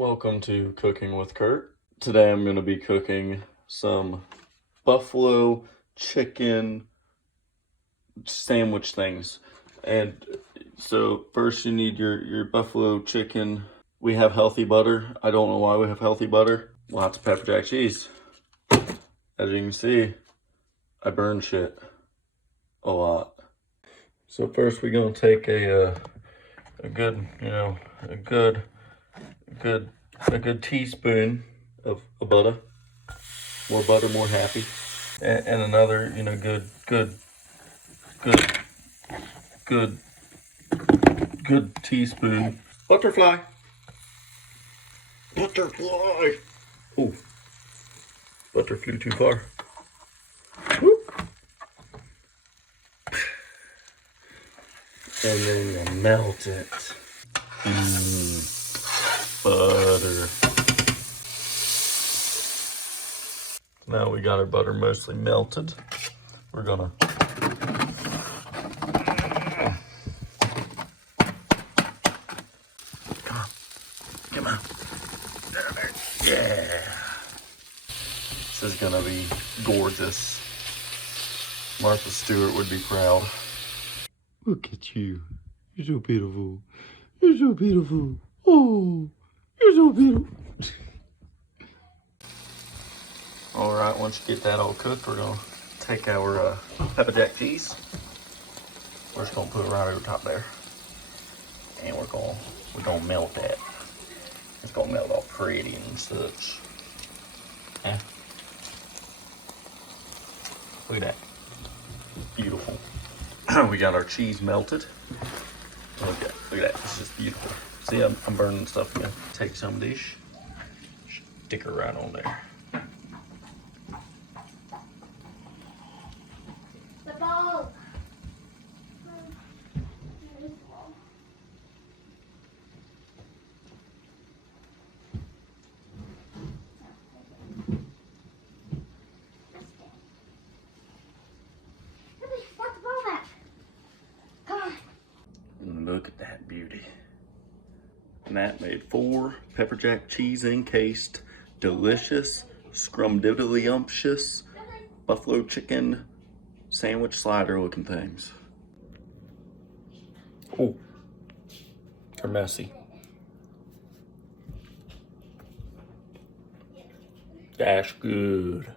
Welcome to Cooking with Kurt. Today I'm going to be cooking some buffalo chicken sandwich things. And so first you need your buffalo chicken. We have healthy butter. I don't know why we have healthy butter. Lots of pepper jack cheese. As you can see, I burn shit a lot. So first we're going to take a good, a good teaspoon of butter. More butter, more happy. And another, good teaspoon. Butterfly. Oh, butter flew too far. Whoop. And then you melt it. Butter. Now we got our butter mostly melted. We're gonna come on. There. Yeah. This is gonna be gorgeous. Martha Stewart would be proud. Look at you. You're so beautiful. You're so beautiful. Oh, you're so beautiful. All right, once you get that all cooked, we're gonna take our pepper jack cheese. We're just gonna put it right over top there, and we're gonna melt that. It's gonna melt all pretty and such. Yeah. Look at that, beautiful. We got our cheese melted. Look at that, this is beautiful. See, I'm burning stuff again. Take some dish, stick her right on there. The ball. Look at that beauty. And that made 4 pepper jack cheese encased, delicious, scrumdiddlyumptious buffalo chicken sandwich slider looking things. Oh, they're messy. That's good.